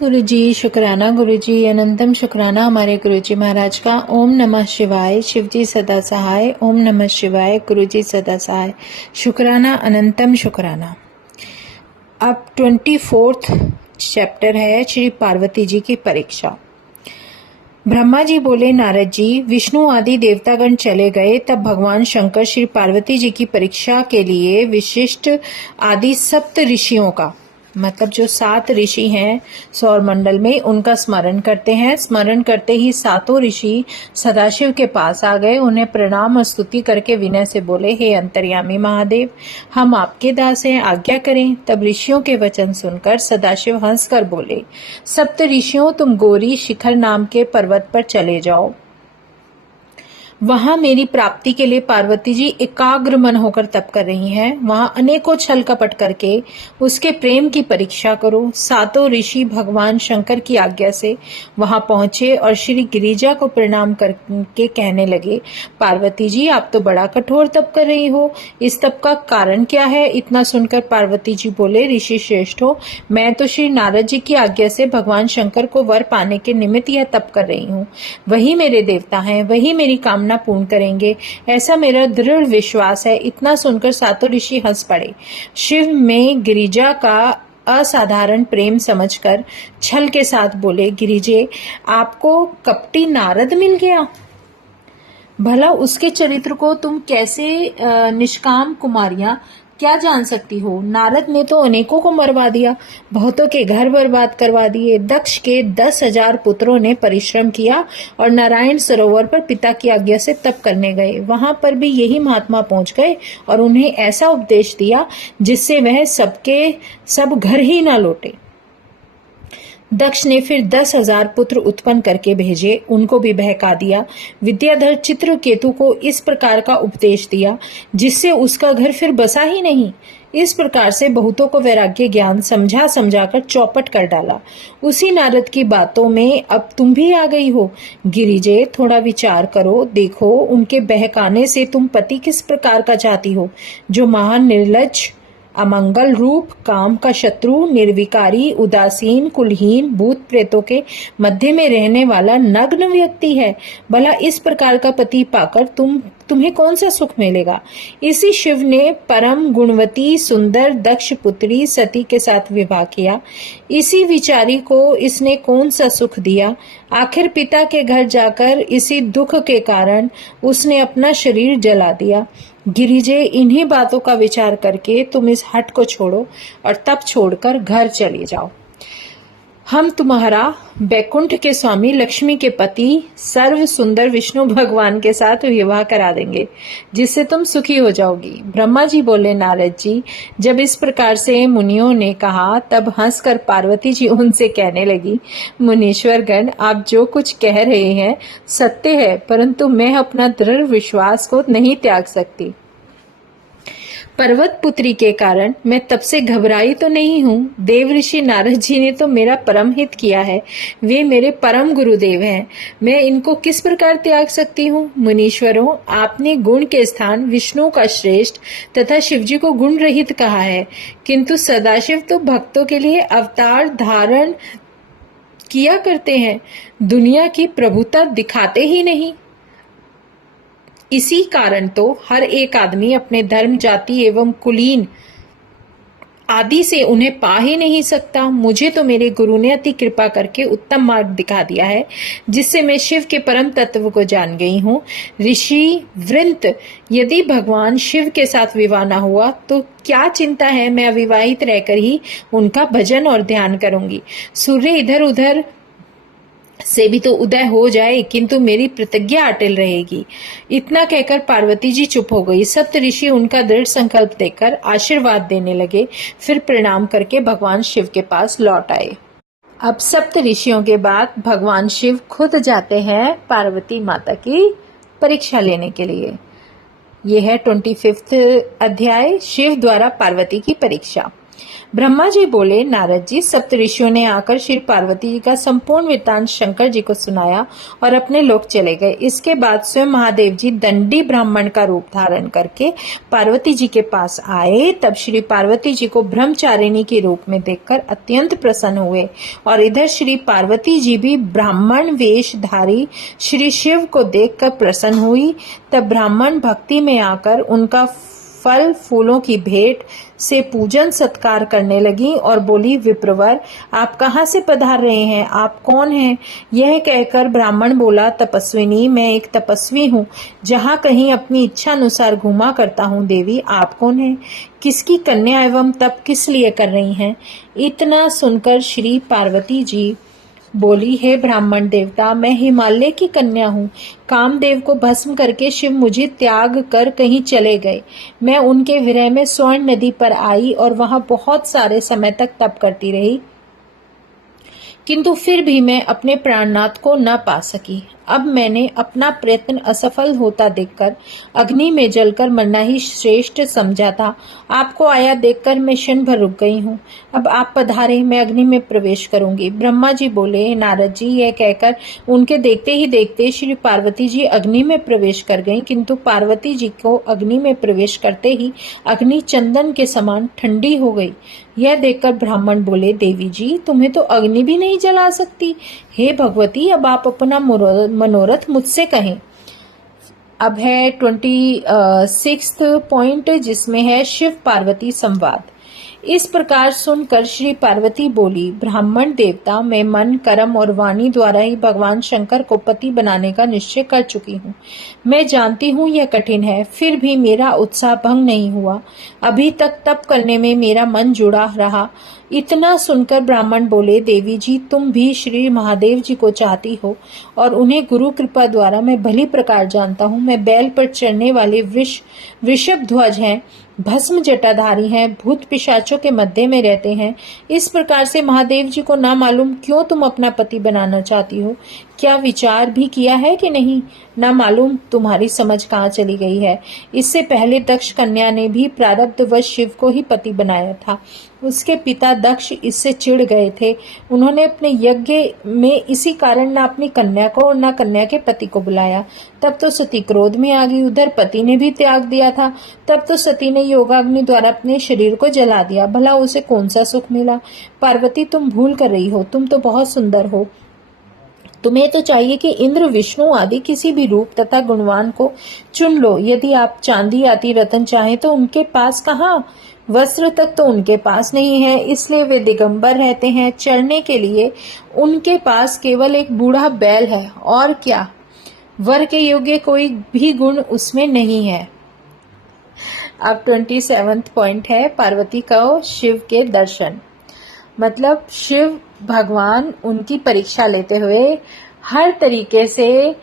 गुरुजी, शुक्राना गुरुजी, अनंतम शुक्राना हमारे गुरुजी महाराज का। ओम नमः शिवाय। शिवजी सदा सहाय। ओम नमः शिवाय। गुरुजी सदा सहाय। शुक्राना, अनंतम शुक्राना। अब 24th चैप्टर है श्री पार्वती जी की परीक्षा। ब्रह्मा जी बोले, नारद जी, विष्णु आदि देवतागण चले गए, तब भगवान शंकर श्री पार्वती जी की परीक्षा के लिए विशिष्ट आदि सप्त ऋषियों का, मतलब जो 7 ऋषि हैं सौर मंडल में, उनका स्मरण करते हैं। स्मरण करते ही 7 ऋषि सदाशिव के पास आ गए। उन्हें प्रणाम और स्तुति करके विनय से बोले, हे अंतर्यामी महादेव, हम आपके दास हैं, आज्ञा करें। तब ऋषियों के वचन सुनकर सदाशिव हंसकर बोले, सप्त ऋषियों, तुम गौरी शिखर नाम के पर्वत पर चले जाओ। वहां मेरी प्राप्ति के लिए पार्वती जी एकाग्र मन होकर तप कर रही हैं। वहां अनेकों छल कपट करके उसके प्रेम की परीक्षा करो। 7 ऋषि भगवान शंकर की आज्ञा से वहां पहुंचे और श्री गिरिजा को प्रणाम करके कहने लगे, पार्वती जी, आप तो बड़ा कठोर तप कर रही हो, इस तप का कारण क्या है? इतना सुनकर पार्वती जी बोले, ऋषि श्रेष्ठो, मैं तो श्री नारद जी की आज्ञा से भगवान शंकर को वर पाने के निमित्त यह तप कर रही हूँ। वही मेरे देवता हैं, वही मेरी कामना पूर्ण करेंगे, ऐसा मेरा दृढ़ विश्वास है। इतना सुनकर 7 ऋषि हंस पड़े। शिव में गिरिजा का असाधारण प्रेम समझकर छल के साथ बोले, गिरिजे, आपको कपटी नारद मिल गया? भला उसके चरित्र को तुम कैसे निष्काम कुमारियां क्या जान सकती हो? नारद ने तो अनेकों को मरवा दिया, बहुतों के घर बर्बाद करवा दिए। दक्ष के 10,000 पुत्रों ने परिश्रम किया और नारायण सरोवर पर पिता की आज्ञा से तप करने गए। वहां पर भी यही महात्मा पहुंच गए और उन्हें ऐसा उपदेश दिया जिससे वह सबके सब घर ही ना लौटे। दक्ष ने फिर 10,000 पुत्र उत्पन्न करके भेजे, उनको भी बहका दिया। विद्याधर चित्रकेतु को इस प्रकार का उपदेश दिया जिससे उसका घर फिर बसा ही नहीं। इस प्रकार से बहुतों को वैराग्य ज्ञान समझा समझाकर चौपट कर डाला। उसी नारद की बातों में अब तुम भी आ गई हो। गिरिजे, थोड़ा विचार करो, देखो उनके बहकाने से तुम पति किस प्रकार का चाहती हो, जो महान निर्लज्ज, अमंगल रूप, काम का शत्रु, निर्विकारी, उदासीन, कुलहीन, भूत प्रेतों के मध्य में रहने वाला नग्न व्यक्ति है। भला इस प्रकार का पति पाकर तुम्हें कौन सा सुख मिलेगा? इसी शिव ने परम गुणवती सुंदर दक्ष पुत्री सती के साथ विवाह किया। इसी विचारी को इसने कौन सा सुख दिया? आखिर पिता के घर जाकर इसी दुख के कारण उसने अपना शरीर जला दिया। गिरिजे, इन्हीं बातों का विचार करके तुम इस हट को छोड़ो और तप छोड़कर घर चले जाओ। हम तुम्हारा बैकुंठ के स्वामी लक्ष्मी के पति सर्व सुंदर विष्णु भगवान के साथ विवाह करा देंगे, जिससे तुम सुखी हो जाओगी। ब्रह्मा जी बोले, नारद जी, जब इस प्रकार से मुनियों ने कहा तब हंसकर पार्वती जी उनसे कहने लगी, मुनीश्वर गण, आप जो कुछ कह रहे हैं सत्य है, परंतु मैं अपना दृढ़ विश्वास को नहीं त्याग सकती। पर्वत पुत्री के कारण मैं तब से घबराई तो नहीं हूँ। देव ऋषि नारद जी ने तो मेरा परम हित किया है, वे मेरे परम गुरुदेव हैं, मैं इनको किस प्रकार त्याग सकती हूँ? मुनीश्वरों, आपने गुण के स्थान विष्णु का श्रेष्ठ तथा शिवजी को गुण रहित कहा है, किंतु सदाशिव तो भक्तों के लिए अवतार धारण किया करते हैं, दुनिया की प्रभुता दिखाते ही नहीं। इसी कारण तो हर एक आदमी अपने धर्म, जाति एवं कुलीन आदि से उन्हें पा ही नहीं सकता। मुझे तो मेरे गुरु ने अति कृपा करके उत्तम मार्ग दिखा दिया है, जिससे मैं शिव के परम तत्व को जान गई हूँ। ऋषि वृंत, यदि भगवान शिव के साथ विवाह न हुआ तो क्या चिंता है, मैं अविवाहित रहकर ही उनका भजन और ध्यान करूंगी। सूर्य इधर उधर से भी तो उदय हो जाए, किंतु मेरी प्रतिज्ञा अटल रहेगी। इतना कहकर पार्वती जी चुप हो गई। सप्त ऋषि उनका दृढ़ संकल्प देकर आशीर्वाद देने लगे, फिर प्रणाम करके भगवान शिव के पास लौट आए। अब सप्त ऋषियों के बाद भगवान शिव खुद जाते हैं पार्वती माता की परीक्षा लेने के लिए। यह है 25वां अध्याय, शिव द्वारा पार्वती की परीक्षा। ब्रह्मा जी बोले, नारद जी, सप्तऋषियों ने आकर श्री पार्वती जी का संपूर्ण वृत्तांत शंकर जी को सुनाया और अपने लोक चले गए। इसके बाद स्वयं महादेव जी दंडी ब्राह्मण का रूप धारण करके पार्वती जी के पास आए। तब श्री पार्वती जी को ब्रह्मचारिणी के रूप में देखकर अत्यंत प्रसन्न हुए और इधर श्री पार्वती जी भी ब्राह्मण वेशधारी श्री शिव को देखकर प्रसन्न हुई। तब ब्राह्मण भक्ति में आकर उनका फल फूलों की भेंट से पूजन सत्कार करने लगी और बोली, विप्रवर, आप कहाँ से पधार रहे हैं? आप कौन हैं? यह कहकर ब्राह्मण बोला, तपस्विनी, मैं एक तपस्वी हूँ, जहाँ कहीं अपनी इच्छा अनुसार घूमा करता हूँ। देवी, आप कौन हैं? किसकी कन्या एवं तप किस लिए कर रही हैं? इतना सुनकर श्री पार्वती जी बोली, हे ब्राह्मण देवता, मैं हिमालय की कन्या हूँ। कामदेव को भस्म करके शिव मुझे त्याग कर कहीं चले गए। मैं उनके विरह में स्वर्ण नदी पर आई और वहां बहुत सारे समय तक तप करती रही, किंतु फिर भी मैं अपने प्राणनाथ को न पा सकी। अब मैंने अपना प्रयत्न असफल होता देखकर अग्नि में जलकर मरना ही श्रेष्ठ समझा था। आपको आया देखकर मैं क्षण भर रुक गई हूँ। अब आप पधारे, मैं अग्नि में प्रवेश करूंगी। ब्रह्मा जी बोले, नारद जी, यह कहकर उनके देखते ही देखते श्री पार्वती जी अग्नि में प्रवेश कर गईं, किंतु पार्वती जी को अग्नि में प्रवेश करते ही अग्नि चंदन के समान ठंडी हो गई। यह देखकर ब्राह्मण बोले, देवी जी, तुम्हें तो अग्नि भी नहीं जला सकती। हे भगवती, अब आप अपना मनोरथ मुझसे कहें। अब है 26th पॉइंट, जिसमें है शिव पार्वती संवाद। इस प्रकार सुनकर श्री पार्वती बोली, ब्राह्मण देवता, मैं मन, कर्म और वाणी द्वारा ही भगवान शंकर को पति बनाने का निश्चय कर चुकी हूँ। मैं जानती हूँ यह कठिन है, फिर भी मेरा उत्साह भंग नहीं हुआ। अभी तक तप करने में मेरा मन जुड़ा रहा। इतना सुनकर ब्राह्मण बोले, देवी जी, तुम भी श्री महादेव जी को चाहती हो और उन्हें गुरु कृपा द्वारा मैं भली प्रकार जानता हूँ। मैं बैल पर चढ़ने वाले वृषभ ध्वज हैं, भस्म जटाधारी हैं, भूत पिशाचों के मध्य में रहते हैं। इस प्रकार से महादेव जी को ना मालूम क्यों तुम अपना पति बनाना चाहती हो? क्या विचार भी किया है कि नहीं? ना मालूम तुम्हारी समझ कहाँ चली गई है। इससे पहले दक्ष कन्या ने भी प्रारब्धवश शिव को ही पति बनाया था। उसके पिता दक्ष इससे चिढ़ गए थे। उन्होंने अपने यज्ञ में इसी कारण न अपनी कन्या को और न कन्या के पति को बुलाया। तब तो सती क्रोध में आ गई। उधर पति ने भी त्याग दिया था। तब तो सती ने योगाग्नि द्वारा अपने शरीर को जला दिया। भला उसे कौन सा सुख मिला? पार्वती, तुम भूल कर रही हो। तुम तो बहुत सुंदर हो। तुम्हें तो चाहिए कि इंद्र, विष्णु आदि किसी भी रूप तथा गुणवान को चुन लो। यदि आप चांदी आदि रतन चाहें तो उनके पास कहाँ? वस्त्र तक तो उनके पास नहीं है, इसलिए वे दिगंबर रहते हैं। चढ़ने के लिए उनके पास केवल एक बूढ़ा बैल है, और क्या? वर के योग्य कोई भी गुण उसमें नहीं है। अब 27th पॉइंट है, पार्वती को शिव के दर्शन। मतलब शिव भगवान उनकी परीक्षा लेते हुए हर तरीके से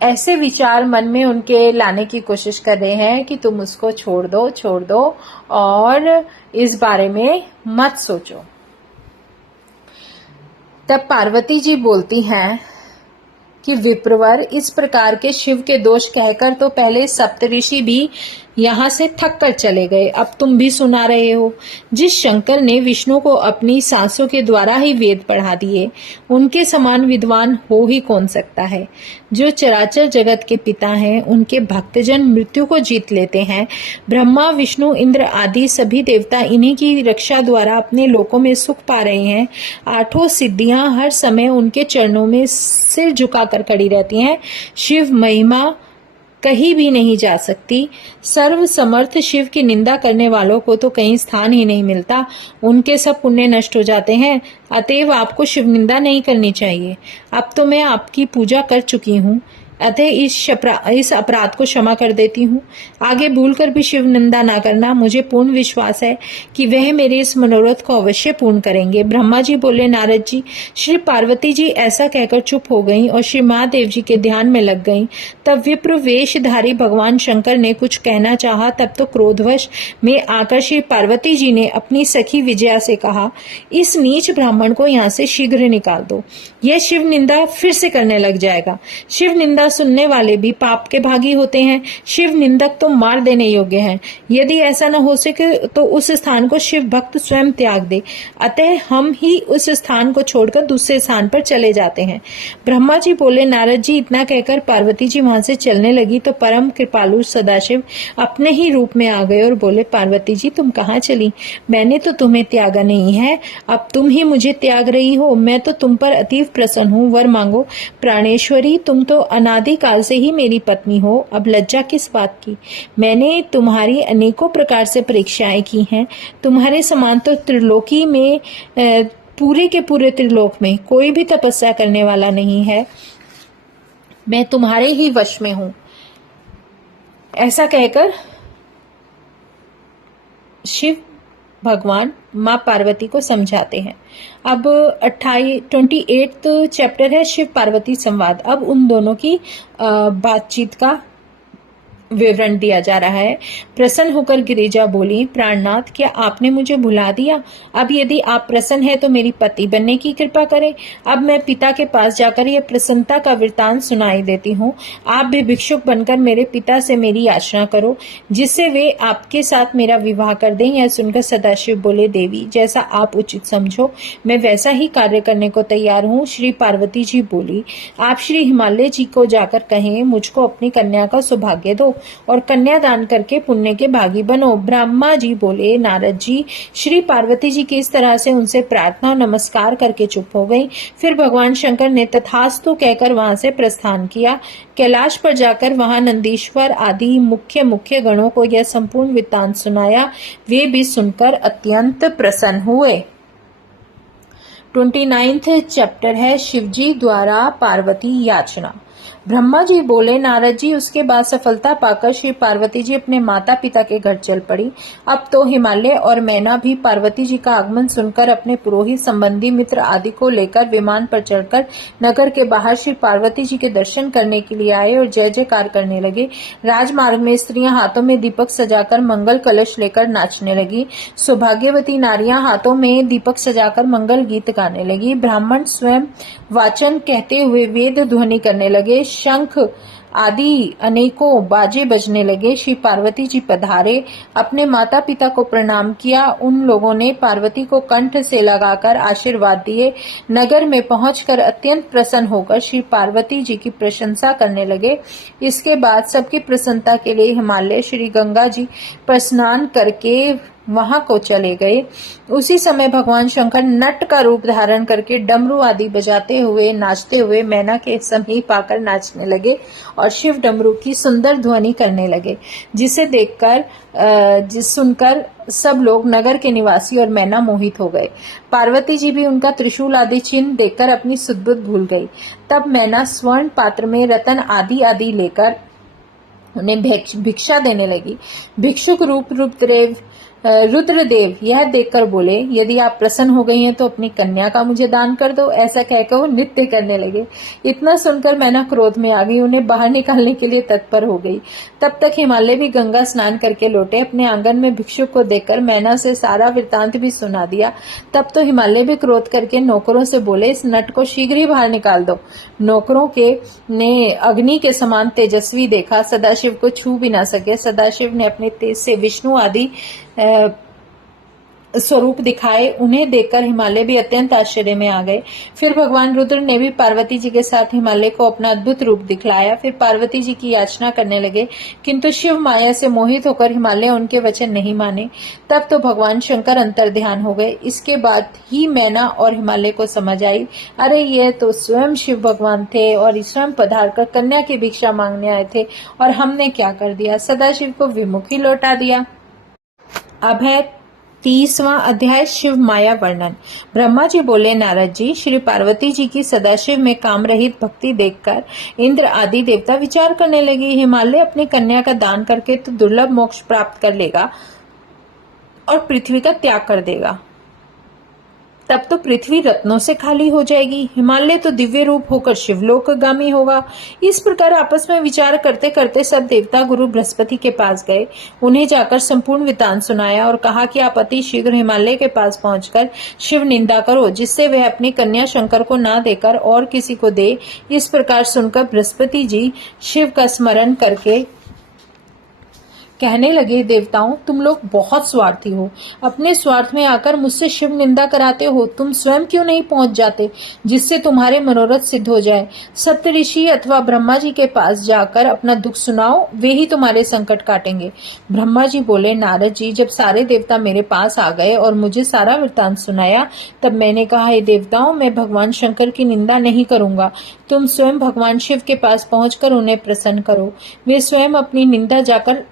ऐसे विचार मन में उनके लाने की कोशिश कर रहे हैं कि तुम उसको छोड़ दो और इस बारे में मत सोचो। तब पार्वती जी बोलती हैं कि विप्रवर, इस प्रकार के शिव के दोष कहकर तो पहले सप्तऋषि भी यहाँ से थक कर चले गए। अब तुम भी सुना रहे हो। जिस शंकर ने विष्णु को अपनी सांसों के द्वारा ही वेद पढ़ा दिए, उनके समान विद्वान हो ही कौन सकता है। जो चराचर जगत के पिता हैं, उनके भक्तजन मृत्यु को जीत लेते हैं। ब्रह्मा, विष्णु, इंद्र आदि सभी देवता इन्हीं की रक्षा द्वारा अपने लोकों में सुख पा रहे हैं। आठों सिद्धियां हर समय उनके चरणों में सिर झुकाकर खड़ी रहती हैं। शिव महिमा कहीं भी नहीं जा सकती। सर्व समर्थ शिव की निंदा करने वालों को तो कहीं स्थान ही नहीं मिलता। उनके सब पुण्य नष्ट हो जाते हैं। अतएव आपको शिव निंदा नहीं करनी चाहिए। अब तो मैं आपकी पूजा कर चुकी हूँ, अतः इस अपराध को क्षमा कर देती हूँ। आगे भूलकर भी शिव निंदा ना करना। मुझे पूर्ण विश्वास है कि वह मेरे इस मनोरथ को अवश्य पूर्ण करेंगे। ब्रह्मा जी बोले, नारद जी, श्री पार्वती जी ऐसा कहकर चुप हो गईं और श्री महादेव जी के ध्यान में लग गईं। तब विप्र वेशधारी भगवान शंकर ने कुछ कहना चाहा। तब तो क्रोधवश में आकर श्री पार्वती जी ने अपनी सखी विजया से कहा, इस नीच ब्राह्मण को यहाँ से शीघ्र निकाल दो। यह शिव निंदा फिर से करने लग जाएगा। शिव निंदा कथा सुनने वाले भी पाप के भागी होते हैं। शिव निंदक तो मार देने योग्य हैं। यदि ऐसा न हो सके तो उस स्थान को शिव भक्त स्वयं त्याग दे। अतः हम ही उस स्थान को छोड़कर दूसरे स्थान पर चले जाते हैं। ब्रह्मा जी बोले, नारद जी। इतना कहकर पार्वती जी वहां से चलने लगी तो परम कृपालु सदाशिव अपने ही रूप में आ गए और बोले, पार्वती जी तुम कहाँ चली? मैंने तो तुम्हें त्यागा नहीं है, अब तुम ही मुझे त्याग रही हो। मैं तो तुम पर अतीव प्रसन्न हूँ, वर मांगो। प्राणेश्वरी, तुम तो अनादि काल से ही मेरी पत्नी हो, अब लज्जा किस बात की? मैंने तुम्हारी अनेकों प्रकार से परीक्षाएं की हैं। तुम्हारे समान तो त्रिलोकी में पूरे के पूरे त्रिलोक में कोई भी तपस्या करने वाला नहीं है। मैं तुम्हारे ही वश में हूं। ऐसा कहकर शिव भगवान माँ पार्वती को समझाते हैं। अब 28 चैप्टर है शिव पार्वती संवाद। अब उन दोनों की बातचीत का विवरण दिया जा रहा है। प्रसन्न होकर गिरिजा बोली, प्राणनाथ, क्या आपने मुझे भुला दिया? अब यदि आप प्रसन्न हैं तो मेरी पति बनने की कृपा करें। अब मैं पिता के पास जाकर यह प्रसन्नता का वृतांत सुनाई देती हूँ। आप भी भिक्षुक बनकर मेरे पिता से मेरी याचना करो, जिससे वे आपके साथ मेरा विवाह कर दें। यह सुनकर सदाशिव बोले, देवी, जैसा आप उचित समझो मैं वैसा ही कार्य करने को तैयार हूँ। श्री पार्वती जी बोली, आप श्री हिमालय जी को जाकर कहें, मुझको अपनी कन्या का सौभाग्य दो और कन्यादान करके पुण्य के भागी बनो। ब्रह्मा जी बोले, नारद जी। श्री पार्वती जी की इस तरह से उनसे प्रार्थना और नमस्कार करके चुप हो गई। फिर भगवान शंकर ने तथास्तु कहकर वहां से प्रस्थान किया। कैलाश पर जाकर वहां नंदीश्वर आदि मुख्य गणों को यह संपूर्ण वृत्तांत सुनाया। वे भी सुनकर अत्यंत प्रसन्न हुए। 29 चैप्टर है शिवजी द्वारा पार्वती याचना। ब्रह्मा जी बोले, नारद जी। उसके बाद सफलता पाकर श्री पार्वती जी अपने माता पिता के घर चल पड़ी। अब तो हिमालय और मैना भी पार्वती जी का आगमन सुनकर अपने पुरोहित संबंधी मित्र आदि को लेकर विमान पर चढ़कर नगर के बाहर श्री पार्वती जी के दर्शन करने के लिए आए और जय जयकार करने लगे। राजमार्ग में स्त्रियां हाथों में दीपक सजाकर मंगल कलश लेकर नाचने लगी। सौभाग्यवती नारियां हाथों में दीपक सजाकर मंगल गीत गाने लगी। ब्राह्मण स्वयं वाचन कहते हुए वेद ध्वनि करने लगे। शंख आदि अनेकों बाजे बजने लगे। श्री पार्वती जी पधारे, अपने माता पिता को प्रणाम किया। उन लोगों ने पार्वती को कंठ से लगाकर आशीर्वाद दिए। नगर में पहुंचकर अत्यंत प्रसन्न होकर श्री पार्वती जी की प्रशंसा करने लगे। इसके बाद सबकी प्रसन्नता के लिए हिमालय श्री गंगा जी पर स्नान करके वहां को चले गए। उसी समय भगवान शंकर नट का रूप धारण करके डमरू आदि बजाते हुए नाचते हुए मैना के समीप आकर नाचने लगे और शिव डमरू की सुंदर ध्वनि करने लगे, जिसे देखकर सुनकर सब लोग नगर के निवासी और मैना मोहित हो गए। पार्वती जी भी उनका त्रिशूल आदि चिन्ह देखकर अपनी सुध-बुध भूल गई। तब मैना स्वर्ण पात्र में रतन आदि लेकर उन्हें भिक्षा देने लगी। भिक्षुक रुद्रदेव यह देखकर बोले, यदि आप प्रसन्न हो गई हैं तो अपनी कन्या का मुझे दान कर दो। ऐसा कहकर वो नृत्य करने लगे। इतना सुनकर मैना क्रोध में आ गई, उन्हें बाहर निकालने के लिए तत्पर हो गई। तब तक हिमालय भी गंगा स्नान करके लौटे। अपने आंगन में भिक्षुक को देखकर मैना से सारा वृत्तांत भी सुना दिया। तब तो हिमालय भी क्रोध करके नौकरों से बोले, इस नट को शीघ्र ही बाहर निकाल दो। नौकरों के ने अग्नि के समान तेजस्वी देखा, सदाशिव को छू भी ना सके। सदाशिव ने अपने तेज से विष्णु आदि स्वरूप दिखाए। उन्हें देखकर हिमालय भी अत्यंत आश्चर्य में आ गए। फिर भगवान रुद्र ने भी पार्वती जी के साथ हिमालय को अपना अद्भुत रूप दिखलाया। फिर पार्वती जी की याचना करने लगे, किंतु शिव माया से मोहित होकर हिमालय उनके वचन नहीं माने। तब तो भगवान शंकर अंतर्ध्यान हो गए। इसके बाद ही मैना और हिमालय को समझ आई, अरे ये तो स्वयं शिव भगवान थे और स्वयं पधार कर कन्या की भिक्षा मांगने आए थे और हमने क्या कर दिया, सदाशिव को विमुख ही लौटा दिया। अब है 30वां अध्याय शिव माया वर्णन। ब्रह्मा जी बोले, नारद जी, श्री पार्वती जी की सदाशिव में काम रहित भक्ति देखकर इंद्र आदि देवता विचार करने लगे, हिमालय अपनी कन्या का दान करके तो दुर्लभ मोक्ष प्राप्त कर लेगा और पृथ्वी का त्याग कर देगा। तब तो पृथ्वी रत्नों से खाली हो जाएगी, हिमालय तो दिव्य रूप होकर शिवलोकगामी होगा। इस प्रकार आपस में विचार करते करते सब देवता गुरु बृहस्पति के पास गए। उन्हें जाकर संपूर्ण वृत्तांत सुनाया और कहा कि आप अति शीघ्र हिमालय के पास पहुंचकर शिव निंदा करो, जिससे वह अपनी कन्या शंकर को ना देकर और किसी को दे। इस प्रकार सुनकर बृहस्पति जी शिव का स्मरण करके कहने लगे, देवताओं, तुम लोग बहुत स्वार्थी हो, अपने स्वार्थ में आकर मुझसे शिव निंदा कराते हो। तुम स्वयं क्यों नहीं पहुंच जाते, जिससे तुम्हारे मनोरथ सिद्ध हो जाए। सप्त ऋषि अथवा ब्रह्मा जी के पास जाकर अपना दुख सुनाओ, वे ही तुम्हारे संकट काटेंगे। ब्रह्मा जी बोले, नारद जी, जब सारे देवता मेरे पास आ गए और मुझे सारा वृत्तांत सुनाया, तब मैंने कहा, हे देवताओं, मैं भगवान शंकर की निंदा नहीं करूंगा। तुम स्वयं भगवान शिव के पास पहुंचकर उन्हें प्रसन्न करो, वे स्वयं अपनी निंदा जाकर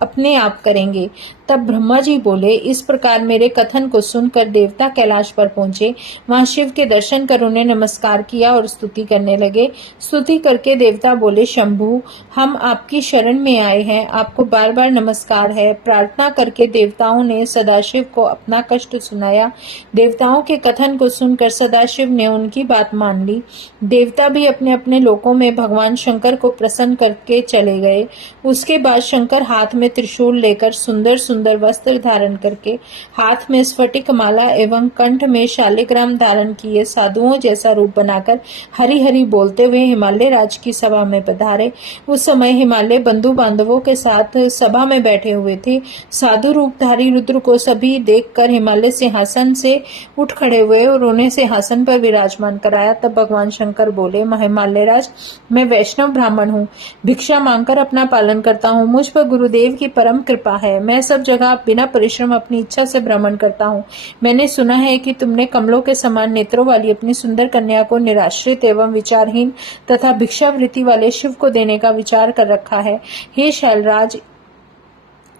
अपने आप करेंगे। तब ब्रह्मा जी बोले, इस प्रकार मेरे कथन को सुनकर देवता कैलाश पर पहुंचे। वहां शिव के दर्शन कर उन्हें नमस्कार किया और स्तुति करने लगे। स्तुति करके देवता बोले, शंभु, हम आपकी शरण में आए हैं, आपको बार बार नमस्कार है। प्रार्थना करके देवताओं ने सदाशिव को अपना कष्ट सुनाया। देवताओं के कथन को सुनकर सदाशिव ने उनकी बात मान ली। देवता भी अपने अपने लोकों में भगवान शंकर को प्रसन्न करके चले गए। उसके बाद शंकर हाथ में त्रिशूल लेकर सुंदर सुंदर वस्त्र धारण करके, हाथ में स्फटिक माला एवं कंठ में शालिग्राम धारण किए साधुओं जैसा रूप बनाकर हरि हरि बोलते हुए हिमालय राज की सभा में पधारे। उस समय हिमालय बंधु बांधवों के साथ सभा में बैठे हुए थे। साधु रूपधारी रुद्र को सभी देखकर हिमालय सिंहासन से उठ खड़े हुए और उन्हें सिंहासन पर विराजमान कराया। तब भगवान शंकर बोले, हिमालय राज, मैं वैष्णव ब्राह्मण हूँ, भिक्षा मांगकर अपना पालन करता हूँ। मुझ पर गुरुदेव की परम कृपा है। मैं सब जगह बिना परिश्रम अपनी इच्छा से भ्रमण करता हूँ। मैंने सुना है कि तुमने कमलों के समान नेत्रों वाली अपनी सुंदर कन्या को निराश्रित एवं विचारहीन तथा भिक्षावृत्ति वाले शिव को देने का विचार कर रखा है। हे शैलराज,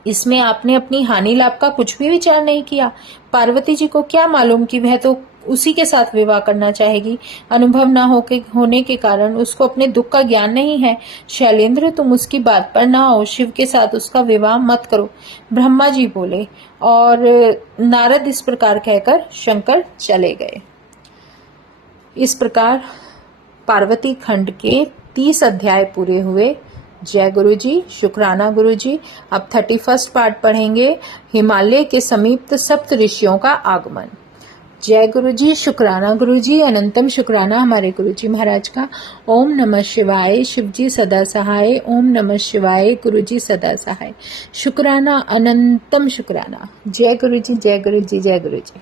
इसमें आपने अपनी हानि लाभ का कुछ भी विचार नहीं किया। पार्वती जी को क्या मालूम कि वह तो उसी के साथ विवाह करना चाहेगी। अनुभव न होने के कारण उसको अपने दुख का ज्ञान नहीं है। शैलेंद्र, तुम उसकी बात पर ना आओ, शिव के साथ उसका विवाह मत करो। ब्रह्मा जी बोले और नारद इस प्रकार कहकर शंकर चले गए। इस प्रकार पार्वती खंड के 30 अध्याय पूरे हुए। जय गुरु जी, शुक्राना गुरु जी। अब 31 पार्ट पढ़ेंगे, हिमालय के समीप सप्त ऋषियों का आगमन। जय गुरु जी, शुक्राना गुरु जी, अनंतम शुक्राना हमारे गुरु जी महाराज का। ओम नमः शिवाय, शिव जी सदा सहाय। ओम नमः शिवाय, गुरु जी सदा सहाय। शुक्राना, अनंतम शुक्राना। जय गुरु जी, जय गुरु जी, जय गुरु जी।